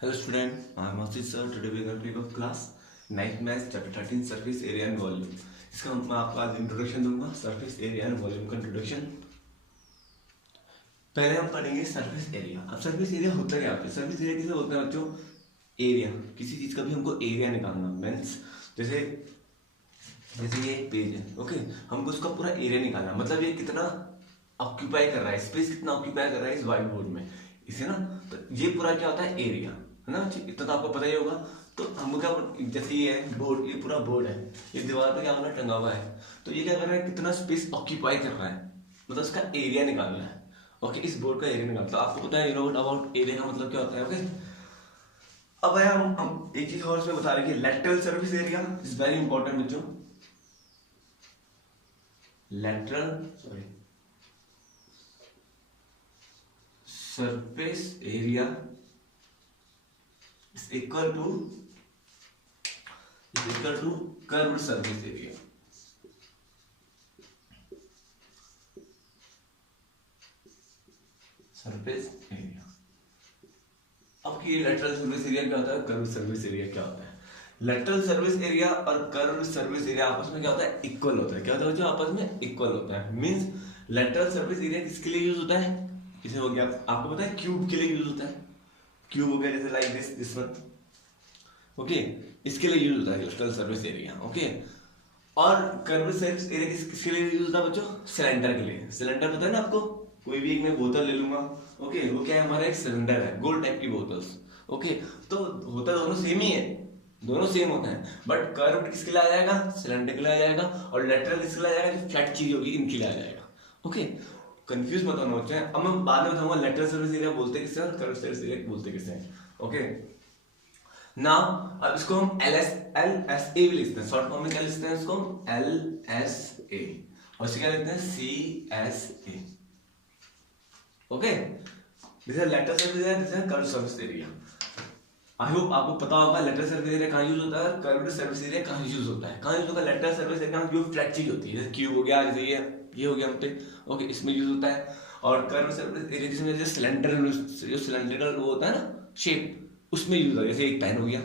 Hello student, I am Ashish sir. Today we are going to take up class 9th math chapter 13 surface area and volume. इसका मैं आपको आज introduction दूंगा surface area and volume का introduction. पहले हम पढ़ेंगे सरफेस एरिया। अब सरफेस एरिया होता क्या है? सरफेस एरिया किसे बोलते हैं बच्चों? एरिया, किसी चीज का भी हमको एरिया निकालना मीन्स जैसे जैसे ये पेज है, ओके, हमको उसका पूरा एरिया निकालना, मतलब ये कितना ऑक्यूपाई कर रहा है, स्पेस कितना ऑक्यूपाई कर रहा है इस व्हाइट बोर्ड में, इसे ना, तो ये पूरा क्या होता है एरिया, है ना। इतना तो आपको पता ही होगा। तो हमको क्या, जैसे ये है बोर्ड, ये पूरा बोर्ड है, ये दीवार पे क्या होना टंगा हुआ है, तो ये क्या कर रहा है, कितना स्पेस ऑक्यूपाई कर रहा है, मतलब उसका एरिया निकालना है। ओके, इस बोर्ड का एरिया निकालना, तो आपको पता है यू नो अबाउट एरिया का मतलब क्या होता है। ओके, अब है हम एक चीज और इसमें बता रहे हैं कि lateral surface area is very important बच्चों। lateral surface area is equal to curved surface area. Surface area. अब कि लेटरल सर्फेस एरिया क्या होता है, कर्व सर्फेस एरिया क्या होता है। लेटरल सर्फेस एरिया और कर्व सर्फेस एरिया आपस में क्या होता है, इक्वल होता है। क्या होता है जो आपस में इक्वल होता है, मींस लेटरल सर्फेस एरिया किसके लिए यूज होता है, इसे हो गया आपको पता है क्यूब के लिए यूज होता है। क्यूब हो गया जैसे लाइक दिस वन, ओके, इसके लिए यूज होता है लेटरल सर्फेस एरिया। ओके, और कर्व सर्फेस एरिया किसके लिए यूज होता है बच्चों, सिलेंडर के लिए। सिलेंडर पता है ना आपको, कोई भी एक मैं बोतल ले लूंगा, ओके, वो क्या है हमारा एक सिलेंडर है, गोल टाइप की बोतल्स। ओके, तो होता दोनों सेम ही है, दोनों सेम होते हैं, बट कर्व किसके लिए आ जाएगा, सिलेंडर के लिए आ जाएगा, और लेटरल किसके लिए आ जाएगा, जो फ्लैट चीज होगी इनके लिए आ जाएगा। ओके, कंफ्यूज मत होना बच्चे। अब मैं बाद में बताऊंगा लेटरल सर्फेस एरिया बोलते किसे और कर्व सर्फेस एरिया बोलते किसे। ओके, नाउ अब इसको हम एल एस ए भी लिखते हैं, शॉर्ट फॉर्म में क्या लिखते हैं इसको, एल एस ए, और इसे क्या लिखते हैं, C S A. Okay, this is lateral surface area, this is curve surface area. I hope आपको पता होगा लेटरल सर्फेस एरिया कहाँ यूज होता है, कर्व्ड सर्फेस एरिया कहाँ यूज होता है। कहाँ यूज होता है लेटरल सर्फेस एरिया, जो फ्लैट चीज होती है, जैसे क्यूब हो गया, जैसे ये हो गया हम पे, ओके, इसमें यूज होता है। और कर्व सर्फेस एरिया जिसमें जैसे सिलेंडर, जो सिलेंड्रिकल वो होता है ना शेप, उसमें यूज होता है, जैसे एक पेन हो गया।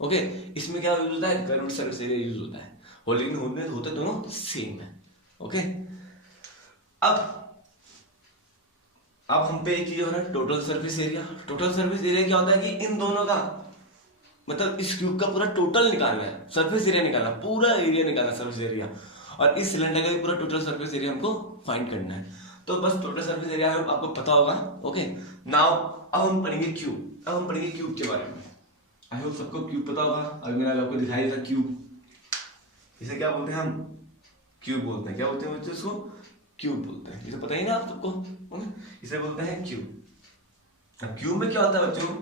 ओके, इसमें क्या यूज होता है, कर्व्ड सर्फेस एरिया यूज होता है, और लेकिन होते दोनों सेम है। ओके, अब हम पे एक चीज हो रहा है total surface area. Total surface area क्या होता है कि इन दोनों का, मतलब इस क्यूब का पूरा टोटल निकालना है, सरफेस एरिया निकालना, पूरा एरिया निकालना सरफेस एरिया, और इस सिलेंडर का भी पूरा टोटल सरफेस एरिया हमको फाइंड करना है। तो बस टोटल सरफेस एरिया आपको पता होगा। ओके, नाउ अब हम पढ़ेंगे क्यूब। अब हम पढ़ेंगे क्यूब के बारे में। आई होप सबको क्यूब पता होगा। अभी मैंने आपको दिखाया था क्यूब, इसे क्या बोलते हैं हम, क्यूब बोलते हैं। क्या बोलते हैं बच्चों इसको, क्यूब बोलते हैं। इसे पता ही ना आप सबको, इसे बोलते हैं क्यूब। अब क्यूब में क्या होता है बच्चों,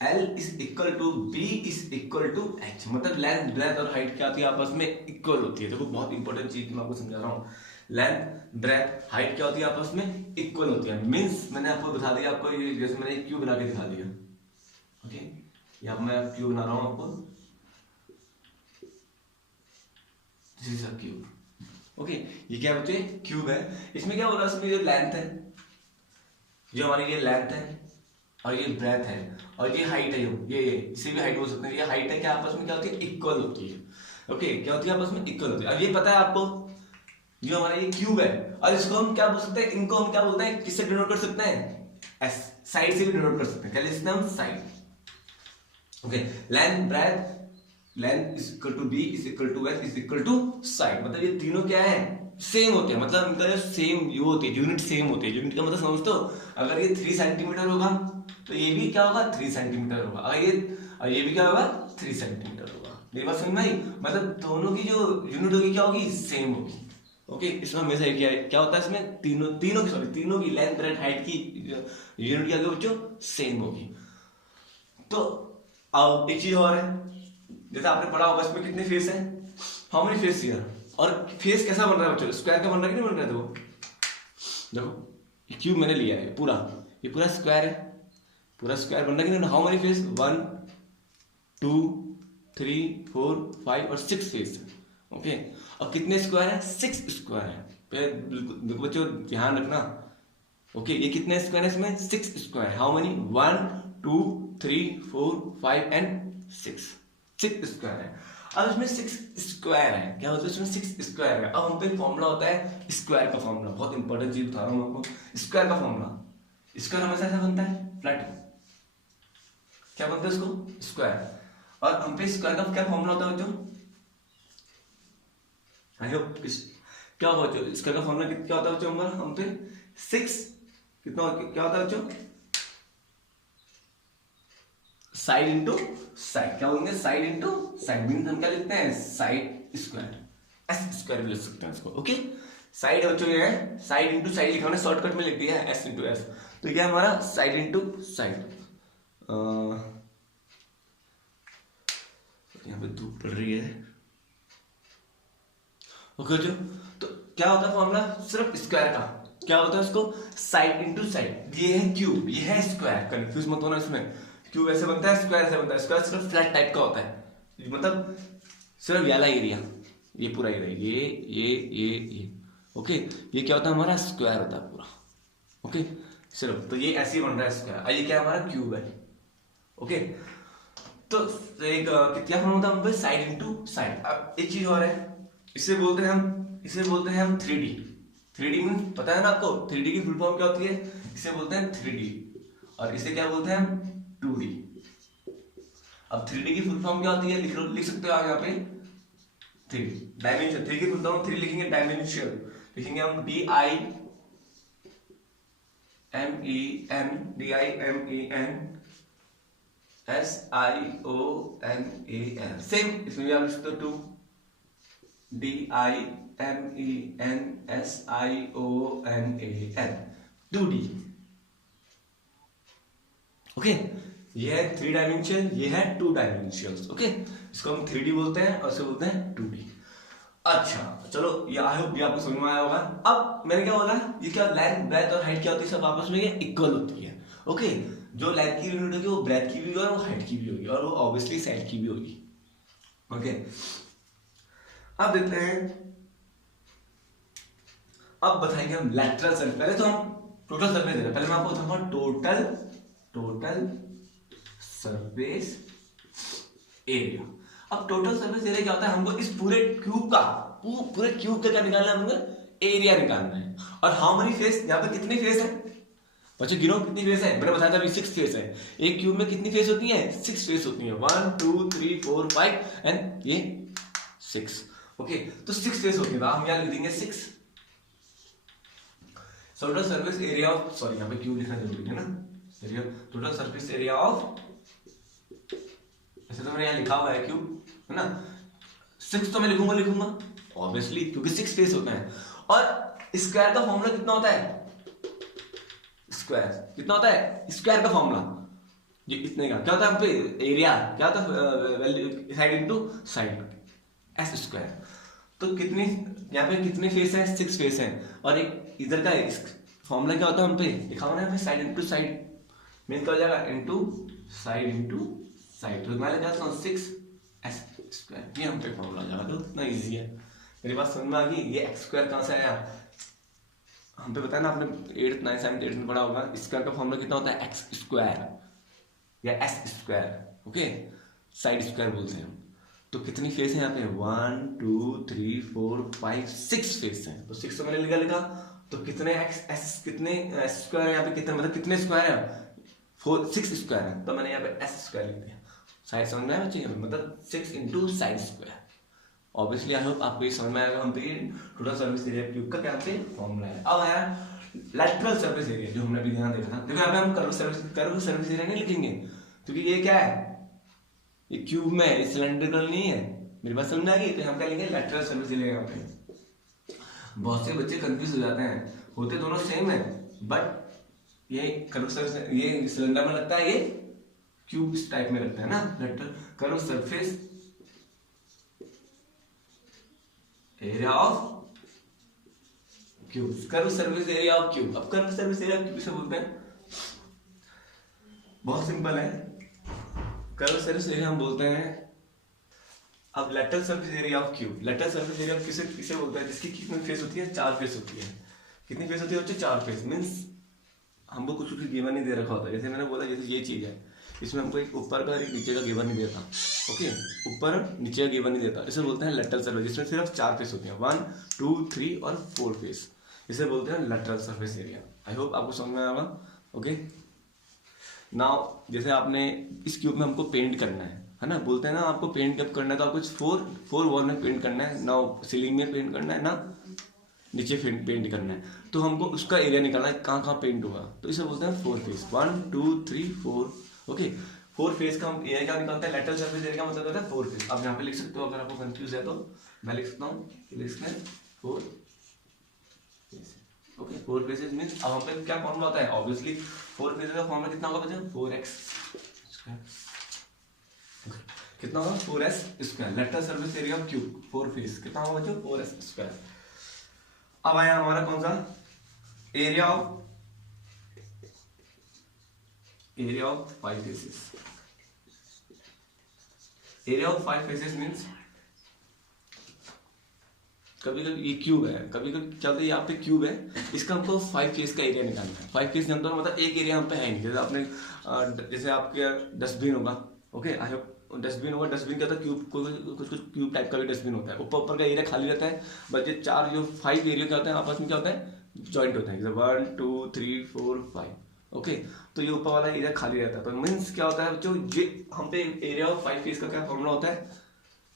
L is equal to B is equal to H, मतलब लेंथ ब्रेथ और हाइट क्या होती है, आपस में इक्वल होती है। देखो बहुत इंपॉर्टेंट चीज मैं आपको समझा रहा हूँ, लेंथ ब्रेथ हाइट क्या होती है, आपस में इक्वल होती है। मींस मैंने आपको बता दिया, आपको ये जैसे मैंने क्यूब बना के दिखा दिया। ओके, यहाँ मैं क्यूब बना रहा हूँ आपको, this is a cube. Okay, ये क्या बच्चे क्यूब है। इसमें क्या हो रहा है, इसमें जो लेंथ है, जो हमारी ये लेंथ है, और ये ब्रेथ है, और ये हाइट है, ये इसे भी हाइट बोल सकते हैं। ये हाइट है क्या, आपस में क्या होती है, इक्वल होती है। ओके, क्या होती है, आपस में इक्वल होती है। अब ये पता है आपको, जो हमारा ये क्यूब है, और इसको हम क्या बोल सकते हैं, इनको हम क्या बोलते हैं, किससे डिनोट कर सकते हैं, एस, साइड से भी डिनोट कर सकते हैं। क्या लिखते हैं हम, side. Okay, length breadth, length is equal to B is equal to S is equal to side, मतलब ये तीनों क्या है, सेम होते हैं, मतलब इनका जो सेम ये होती है, यूनिट सेम होती है। यूनिट का मतलब समझते हो, अगर ये 3 सेंटीमीटर होगा तो ये भी क्या होगा, 3 सेंटीमीटर होगा, और ये भी क्या होगा, 3 सेंटीमीटर होगा। मेरी बात समझ में आई, मतलब दोनों की जो यूनिट होगी क्या होगी, सेम होगी। ओके, इसमें हमेशा क्या होता है, इसमें तीनों की लेंथ ब्रेथ हाइट की यूनिट क्या होगी बच्चों, सेम होगी। तो अब एक चीज और है, जैसे आपने पढ़ा होगा इसमें कितने फेस हैं, हाउ मेनी फेस हियर, और फेस कैसा बन रहा है बच्चों, स्क्वायर का बन रहा है कि नहीं बन रहा है। देखो क्यूब मैंने लिया है पूरा, ये पूरा स्क्वायर है, पूरा स्क्वायर बन रहा है कि नहीं। हाउ मेनी फेस, 1 2 3 4 5 और 6 फेस है। ओके, अब कितने स्क्वायर है, 6 स्क्वायर है। देखो बच्चों ध्यान रखना, ओके, ये कितने स्क्वायर है इसमें, 6 square. How many, 1 2 3 4 5 and 6 square है। अब इसमें 6 स्क्वायर है, क्या होता है इसमें 6 स्क्वायर है। अब हम पे फॉर्मूला होता है स्क्वायर का फॉर्मूला, बहुत इंपॉर्टेंट चीज बता रहा हूँ आपको। स्क्वायर का फॉर्मूला, स्क्वायर हमेशा ऐसा बनता है फ्लैट, क्या बनता है इसको स्क्वायर। और हम पे स्क्वायर का क्या फॉर्मूला होता है बच्चों, क्या होगा बच्चों स्क्वायर का फॉर्मूला क्या होता है बच्चों हमारा, हम पे 6 कितना क्या होता है बच्चों, साइड इंटू साइड, क्या बोलेंगे साइड इंटू साइड, मीन हम क्या लिखते हैं साइड स्क्वायर, एस स्क्वायर भी लिख सकते हैं इसको। ओके साइड बच्चों ये है साइड इंटू साइड लिखा, हमने शॉर्टकट में लिख दिया है एस इंटू एस, तो क्या हमारा साइड इंटू साइड। यहाँ पे धूप पड़ रही है। ओके बच्चों तो क्या होता है फॉर्मूला सिर्फ स्क्वायर का, क्या होता है उसको साइड इंटू साइड, ये है क्यूब ये है स्क्वायर, कंफ्यूज मत होना इसमें, क्यूब ऐसे बनता है स्क्वायर ऐसे बनता है, स्क्वायर सिर्फ फ्लैट टाइप का होता है, मतलब सिर्फ वाला एरिया, ये पूरा एरिया ये ओके, ये क्या होता है हमारा स्क्वायर होता है पूरा। ओके सिर्फ तो ये ऐसे ही बन रहा है स्क्वायर, और ये क्या हमारा क्यूब है। ओके तो एक क्या फॉर्म होता है हम पे साइड इंटू साइड। अब एक चीज और है, इसे बोलते हैं हम 3D। 3D मीन पता है ना आपको, 3D की फुल फॉर्म क्या होती है, इसे बोलते हैं 3D, और इसे क्या बोलते हैं हम 2D। अब 3D की फुल फॉर्म क्या होती है, लिख सकते हो आप यहाँ पे 3 डायमेंशन, 3 की फुल फॉर्म 3 लिखेंगे, डायमेंशन लिखेंगे हम DIMENSIONAL, सेम इसमें भी आप लिख सकते हो 2 DIMENSIONAL 2D। ओके ये है 3 डायमेंशन, ये है 2 डायमेंशन। ओके इसको हम 3D बोलते हैं और इसे बोलते हैं 2D। अच्छा चलो ये आई होप ये आपको समझ में आया होगा। अब मैंने क्या बोला, ये क्या लेंथ ब्रेथ और हाइट क्या होती है, सब आपस में ये इक्वल होती है। ओके जो लेंथ की यूनिट होगी वो ब्रेथ की भी होगी और वो हाइट की भी होगी, और वो ऑब्वियसली साइड की भी होगी। ओके अब देखते हैं, अब बताएंगे हम लैटरल सरफेस। पहले तो हम टोटल सरफेस दे रहे हैं, पहले मैं आपको बताऊंगा टोटल सरफेस एरिया। अब टोटल सरफेस एरिया क्या होता है, हमको इस पूरे क्यूब का क्या निकालना है, हमको एरिया निकालना है। और हाउ मेनी फेस, यहाँ पे कितने फेस है बच्चों, गिनो कितनी फेस है, मैंने बताया था अभी 6 फेस है। एक क्यूब में कितनी फेस होती है, 6 फेस होती है, 1 2 3 4 5 एंड ये 6। ओके तो 6 फेस होती है, तो हम यहाँ लिख देंगे 6। Total surface area of, sorry यहाँ पे क्यूब लिखना जरूरी है ना, area total surface area of, ऐसे तो मैंने यहाँ लिखा हुआ है क्यूब है ना, 6 तो मैं लिखूंगा ऑब्वियसली क्योंकि 6 फेस होता है। और स्क्वायर का फॉर्मूला कितना होता है, स्क्वायर का फॉर्मूला ये इतने का क्या होता है, हम पे एरिया क्या होता है value side into side S square. तो कितने यहाँ पे कितने फेस हैं, 6 फेस हैं, और एक इधर का फॉर्मूला क्या होता है हम पे लिखा हुआ है साइड इनटू साइड, मीन क्या हो जाएगा इनटू साइड, तो मैं लगा 6 एस स्क्वायर, ये हम पे फॉर्मूला आ जाएगा। तो इतना इजी है, मेरी बात समझ में आ गई। ये एक्स स्क्वायर कहाँ से आया, हम पे बताया ना आपने 8th 9th 7th 8th में पढ़ा होगा, स्क्वायर का फॉर्मूला कितना होता है एक्स स्क्वायर या S square. Okay side square बोलते हैं हम। तो कितनी फेस है यहाँ पे 1 2 3 4 5 6 फेस हैं, तो 6 तो मैंने लिखा, तो कितने एक्स एस कितने स्क्वायर है यहाँ पे, कितने मतलब कितने स्क्वायर है 6 स्क्वायर है, तो मैंने यहाँ पे एस स्क्वायर लिख दिया। साइड समझ में आया चाहिए, मतलब 6 into side square. Obviously I hope आपको ये समझ में आएगा। हम पे टोटल सर्फेस एरिया क्यूब का क्या पे फॉर्मूला है। अब आया लैटरल सर्फेस एरिया, जो हमने अभी ध्यान देखा था। देखो यहाँ पे हम कर्व सर्फेस एरिया नहीं लिखेंगे, क्योंकि ये क्या है, ये क्यूब में है, सिलेंड्रिकल नहीं है। मेरी बात समझ में आ गई, तो हम क्या लिखेंगे लैटरल सर्फेस एरिया। यहाँ पे बहुत से बच्चे कंफ्यूज हो जाते हैं, होते दोनों सेम है, बट ये कर्व सर्फेस ये सिलेंडर में लगता है, ये क्यूब इस टाइप में लगता है ना। Lateral curve surface area of cube, curve surface area of cube. अब curve surface area of cube से बोलते हैं, बहुत सिंपल है, कर्व सरफेस एरिया हम बोलते हैं। अब lateral surface area of cube, lateral surface area of किसे बोलते हैं, जिसकी कितनी फेस होती है, 4 फेस होती है। कितनी फेस होती है बच्चे, 4 फेस। मींस हमको कुछ गिवन नहीं दे रखा होता, जैसे मैंने बोला जैसे ये चीज़ है, इसमें हमको एक ऊपर का और एक नीचे का गिवन नहीं देता। ओके, ऊपर नीचे का गिवन नहीं देता, इसे बोलते हैं लेटरल सर्फेस, जिसमें सिर्फ 4 फेस होते हैं, 1 2 3 और 4 फेस, इसे बोलते हैं lateral surface area. I hope आपको समझ में आएगा। ओके, नाउ जैसे आपने इस क्यूब में हमको पेंट करना है ना, बोलते हैं ना आपको पेंट कब करना है, तो आपको 4 वॉल में पेंट करना है ना, सीलिंग में पेंट करना है ना, नीचे पेंट करना है, तो हमको उसका एरिया निकालना है कहाँ कहाँ पेंट होगा, तो इसे बोलते हैं 4 फेस, 1 2 3 4। ओके, 4 फेस का हम एरिया क्या निकालते हैं, लेटरल सरफेस एरिया का मतलब होता है 4 फेस। आप यहाँ पे लिख सकते हो, अगर आपको कंफ्यूज है तो मैं लिख सकता हूँ, इसमें 4 फेस। ओके, 4 फेसेस मींस अब हम पे क्या फॉर्मूला होता है, ऑब्वियसली 4 फेसेस का फॉर्मूला कितना होगा बच्चों, 4x कितना होगा, 4s square, lateral surface area of cube 4 face कितना होगा बच्चों, 4s स्क्वायर। अब आया हमारा कौन सा, area of 5 faces. Area of 5 faces means कभी कभी ये क्यूब है, कभी कभी चलते यहाँ पे क्यूब है, इसका हमको 5 फेस का एरिया निकालना है। 5 फेस जानते हो मतलब एक एरिया हम पे है नहीं, जैसे आपने जैसे आपके डस्टबिन होगा। ओके, आई होप डस्टबिन होगा, डस्टबिन क्या होता है, क्यूब कुछ क्यूब टाइप का भी डस्टबिन होता है, ऊपर का एरिया खाली रहता है, बट ये 4 जो 5 एरिया क्या होता है आपस में क्या होता है, जॉइंट होता है, जैसे 1 2 3 4 5। ओके, तो ये ऊपर वाला एरिया खाली रहता है, तो मीन्स क्या होता है बच्चों, ये हम पे एरिया ऑफ 5 फेस का क्या फॉर्मूला होता है,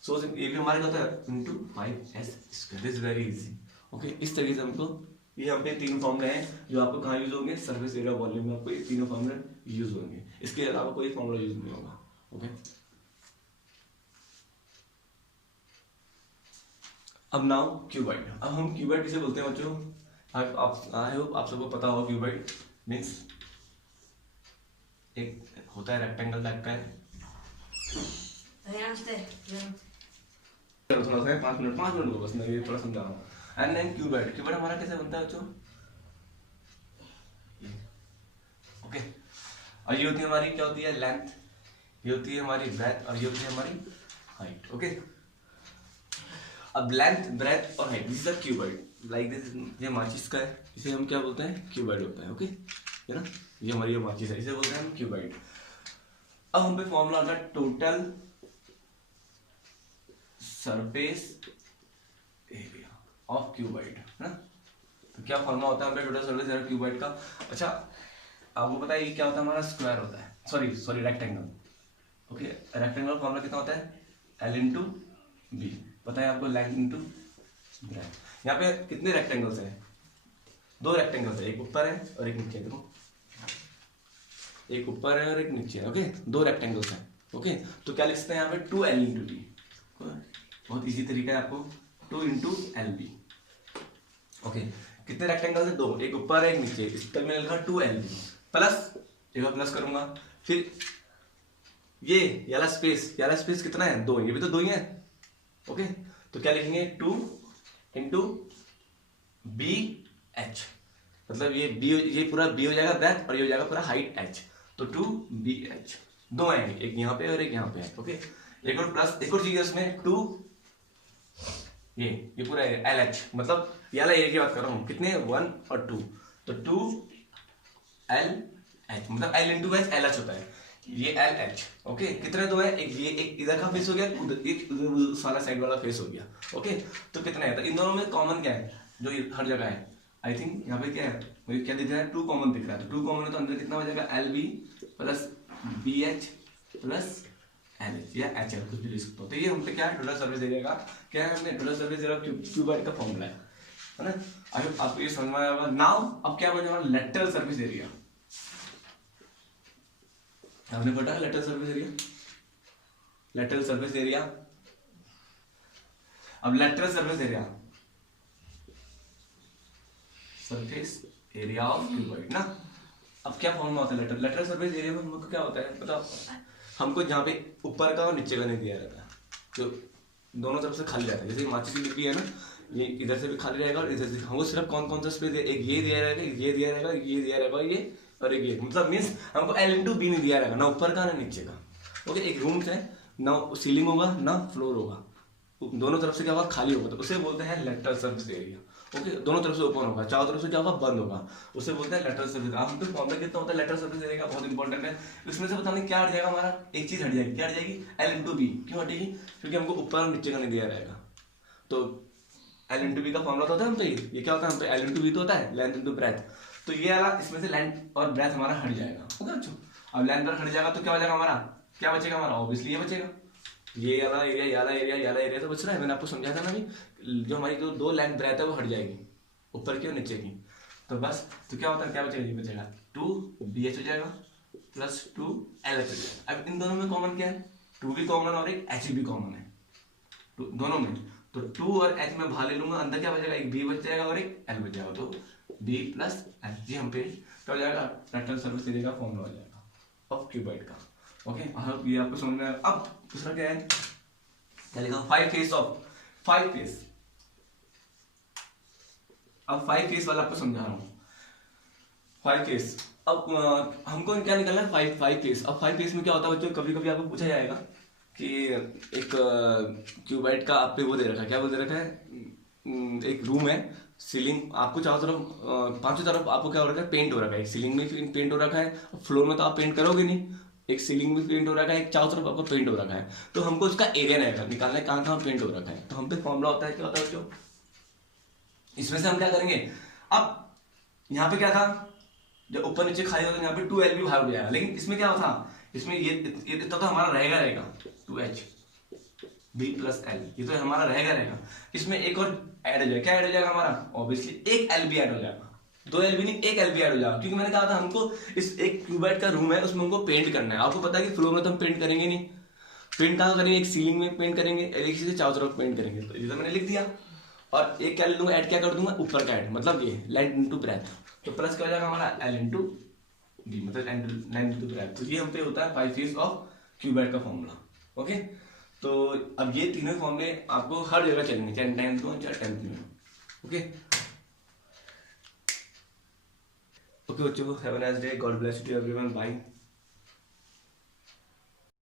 सो ये भी हमारे क्या होता है into 5s square, this very easy. Okay, इस तरीके से हमको ये हम पे 3 फॉर्मूले हैं जो आपको कहाँ यूज होंगे, सरफेस एरिया वॉल्यूम में आपको ये 3 फॉर्मूले यूज होंगे, इसके अलावा कोई फॉर्मूला यूज नहीं होगा। ओके, अब नाउ क्यूबाइड। अब हम क्यूबाइड किसे बोलते हैं बच्चों, आई होप आप सबको पता होगा, क्यूबाइड मीन्स एक होता है रेक्टेंगल टाइप का है। चलो थोड़ा सा 5 मिनट को बस मैं ये थोड़ा समझा रहा हूँ। एंड देन क्यूबाइड, क्यूबाइड हमारा कैसे बनता है बच्चों, ओके, और ये होती है हमारी क्या होती है, लेंथ, ये होती है हमारी ब्रेथ, और ये होती है हमारी हाइट। ओके, अब लेंथ ब्रेथ और height, this is a cuboid like this, ये माचिस का है, इसे हम क्या बोलते हैं, क्यूबाइड होता है। ओके, है ना, ये हमारी माचिस है, इसे बोलते हैं हम क्यूबाइड। अब हम पे फॉर्मूला आता है total surface area of cuboid, है ना, तो क्या फॉर्मूला होता है हमारे टोटल सरफेस एरिया क्यूबाइड का। अच्छा, आपको पता है ये क्या होता है, हमारा स्क्वायर होता है, sorry rectangle. Okay, rectangle formula कितना होता है, L इंटू बी, पता है आपको, लेंथ इंटू ब्रेथ। यहाँ पे कितने रेक्टेंगल्स हैं, 2 रेक्टेंगल्स है, एक ऊपर है और एक नीचे, देखो एक ऊपर है और एक नीचे है। ओके, 2 रेक्टेंगल्स हैं। ओके, तो क्या लिख सकते हैं यहाँ पे, 2L इंटू टी, बहुत इजी तरीका है आपको, 2 इंटू एल बी। ओके, कितने रेक्टेंगल है, 2, एक ऊपर है एक नीचे, इसका मैंने लिखा 2L बी प्लस, एक बार प्लस करूंगा, फिर ये वाला स्पेस कितना है, 2, ये भी तो 2 ही है। ओके, तो क्या लिखेंगे, 2 इंटू बी एच, मतलब ये पूरा बी हो जाएगा ब्रेथ, और ये हो जाएगा पूरा हाइट एच, तो 2BH, 2 आएंगे, एक यहाँ पे और एक यहाँ पे है। ओके, एक और प्लस, एक और चीज है उसमें 2, ये पूरा LH, मतलब ये वाला एरिया की बात कर रहा हूँ, कितने 1 और 2, तो 2LH, मतलब L इंटू एच LH होता है, ये LH। ओके, कितने 2 है, एक इधर का फेस हो गया, उधर सारा साइड वाला फेस हो गया। ओके, तो कितना है, तो इन दोनों में कॉमन क्या है जो हर जगह है, आई थिंक यहाँ पे क्या है, मुझे क्या दिख रहा है, 2 कॉमन दिख रहा है, तो 2 कॉमन है तो अंदर कितना हो जाएगा, LB plus BH plus LH या HL, कुछ भी लिख सकते हो। तो ये हम पे क्या है, टोटल सर्विस एरिया का क्या है, हमने टोटल सर्विस एरिया क्यूबाइड का फॉर्मूला है ना। आई होप आपको ये समझ में आया। नाउ अब क्या बनेगा, लेटरल सर्विस एरिया, आपने पढ़ा है lateral surface area, lateral surface area. अब lateral surface area, surface area of cuboid ना। अब क्या फॉर्मूला होता है लेटरल सर्फेस एरिया में, हमको क्या होता है पता, हमको जहाँ पे ऊपर का और नीचे का नहीं दिया रहता है, तो दोनों तरफ से खाली रहता है, जैसे माचिस की डिब्बी है ना, ये इधर से भी खाली रहेगा और इधर से, हमको सिर्फ कौन कौन सा स्पेस है, एक ये दिया रहेगा, ये दिया रहेगा, ये दिया रहेगा, ये और एक ये, मतलब मीन्स हमको L इंटू बी नहीं दिया रहेगा, ना ऊपर का ना नीचे का। ओके, एक रूम है ना, सीलिंग होगा ना फ्लोर होगा, दोनों तरफ से क्या होगा, खाली होगा, तो उसे बोलते हैं लेटरल सर्फेस एरिया। ओके, दोनों तरफ से ओपन होगा, चारों तरफ से क्या होगा, बंद होगा, उसे बोलते हैं लेटरल सर्विस। आप हम पे फॉर्मूला कितना होता है लेटरल सर्विस एरिया का, बहुत इंपॉर्टेंट है। इसमें से बताने क्या हट जाएगा हमारा, एक चीज हट जाएगी, क्या हट जाएगी, एल इंटू बी। क्यों हटेगी, क्योंकि हमको ऊपर और नीचे का नहीं दिया रहेगा। तो एल इंटू बी का फॉर्मूला तो होता है हम पे, ये क्या होता है हम पे, एल इंटू बी तो होता है लेंथ इंटू ब्रेथ। तो ये वाला इसमें से लेंथ और ब्रेथ हमारा हट जाएगा। ओके बच्चों, अब लेंथ ब्रेथ हट जाएगा तो क्या हो जाएगा हमारा, क्या बचेगा हमारा, ऑब्वियसली ये बचेगा, ये वाला एरिया, ये वाला एरिया, ये वाला एरिया तो बच रहा है। मैंने आपको समझाया था ना अभी, जो हमारी जो दो लेंथ ब्रेथ है वो हट जाएगी, ऊपर की और नीचे की। तो बस, तो क्या होता है, क्या बचेगा, ये बचेगा 2BH हो जाएगा प्लस 2LH हो जाएगा। अब इन दोनों में कॉमन क्या है, 2 भी कॉमन और एक H भी कॉमन है दोनों में। तो 2 और H में बाहर ले लूंगा, अंदर क्या बचेगा, एक B बच जाएगा और एक L बच जाएगा। तो B प्लस L, ये हम पे क्या हो जाएगा, लेटरल सर्विस एरिया का फॉर्मूला हो जाएगा ऑफ क्यूबॉइड का। ओके, ये आपको समझ में आया। अब दूसरा क्या है, क्या लिखा, 5 फेस ऑफ 5 फेस। अब 5 फेस वाला आपको समझा रहा हूँ, 5 फेस। अब हमको क्या निकलना है, 5 फेस। अब 5 फेस में क्या होता है बच्चों, कभी कभी आपको पूछा जाएगा कि एक क्यूबाइट का आप पे वो दे रखा है, क्या वो दे रखा है, एक रूम है, सीलिंग आपको चारों तरफ, पांचों तरफ आपको क्या हो रखा है, पेंट हो रखा है। एक सीलिंग में पेंट हो रखा है, फ्लोर में तो आप पेंट करोगे नहीं, एक सीलिंग में पेंट हो रखा है, एक चारों तरफ आपको पेंट हो रखा है। तो हमको उसका एरिया निकालना है, कहाँ कहाँ पेंट हो रखा है। तो हम पे फॉर्मूला होता है, क्या होता है बच्चों, इसमें से हम क्या करेंगे, अब यहाँ पे क्या था, जब ऊपर नीचे खाली होता है यहाँ पे 2L भी बाहर हो जाएगा, लेकिन इसमें क्या था, इसमें ये इतना तो हमारा रहेगा 2H B प्लस L, ये तो हमारा रहेगा। इसमें एक और ऐड हो जाएगा, क्या ऐड हो जाएगा हमारा, ऑब्वियसली एक L भी ऐड हो जाएगा, 2L भी नहीं, एक L भी ऐड हो जाएगा। क्योंकि मैंने कहा था हमको इस एक क्यूबाइट का रूम है, उसमें हमको पेंट करना है। आपको पता है कि फ्लोर में तो हम पेंट करेंगे नहीं, पेंट कहाँ करेंगे, एक सीलिंग में पेंट करेंगे, एक चीज चारों तरफ पेंट करेंगे। तो ये तो मैंने लिख दिया, और एक क्या ले लूंगा, ऐड क्या कर दूंगा, ऊपर का ऐड, मतलब ये लेंथ इंटू ब्रेथ। तो प्लस क्या हो जाएगा हमारा, L इंटू बी, मतलब लेंथ इंटू ब्रेथ। तो ये हम पे होता है 5 फेस ऑफ क्यूबाइट का फॉर्मूला। ओके, तो अब ये तीनों फॉर्मूले आपको हर जगह चलेंगे, चाहे 9th में चाहे 10th में। ओके ओके बच्चों, have a nice day, God bless you everyone, bye.